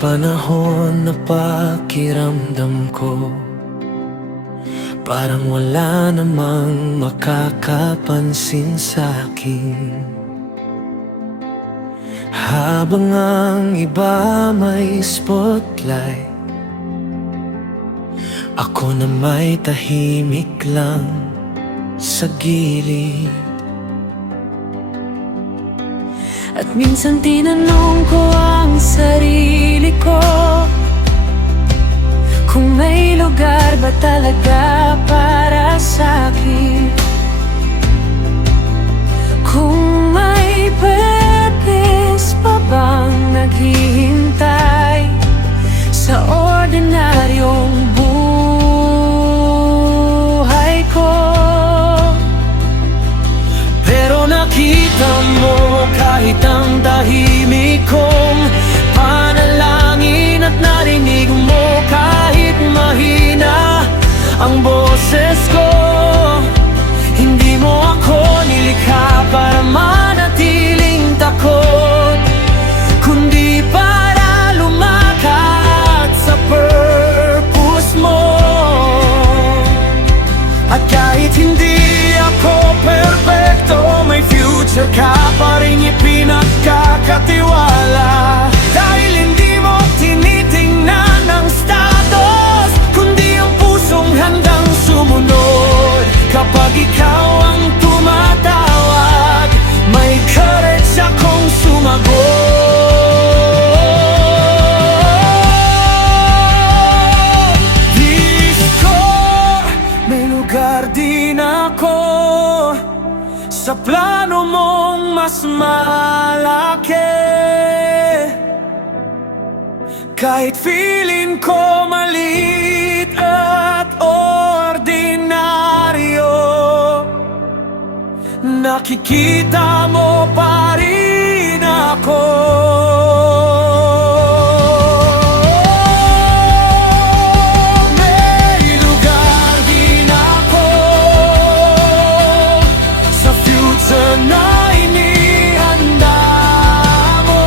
panahon na pakiramdam ko parang wala namang makakapansin sa'kin. Habang ang iba may spotlight, ako na may tahimik lang sa gilid. At minsan tinanong ko ang sarili ko kung may lugar ba talaga para sa'kin, kung may purpose pa bang naghihintay sa ordinaryong buhay ko. Pero nakita mo kahit ang tahimik kong panalangin, at narinig mo kahit mahina ang boses ko. Hindi mo ako nilikha para manatiling takot, kundi para lumakad sa purpose mo. At kahit hindi ako perfecto, may future ka pa rin ipinagkakatiwala. Dahil hindi mo tinitingnan ang status, kundi ang pusong handang sumunod. Kapag ikaw ang tumatawag, may courage akong sumagot. Disko, may lugar din ako sa plano mong mas malaki. Kahit feeling ko maliit at ordinaryo, nakikita mo pa rin ako. May lugar din ako sa future na inihanda mo.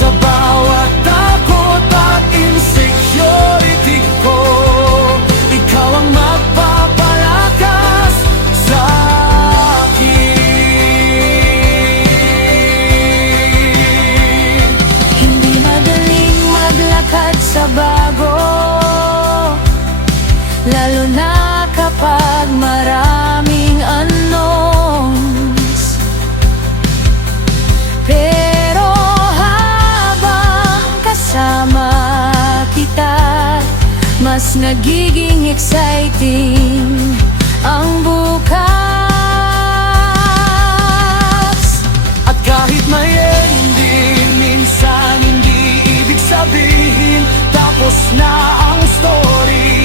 Sa bawat takot at insecurity ko, ikaw ang magpapalakas sa akin. Hindi madaling maglakad sa bago, lalo na kapag maraming unknowns. Pero habang kasama kita, mas nagiging exciting ang bukas. At kahit may ending, minsan hindi ibig sabihin tapos na ang story.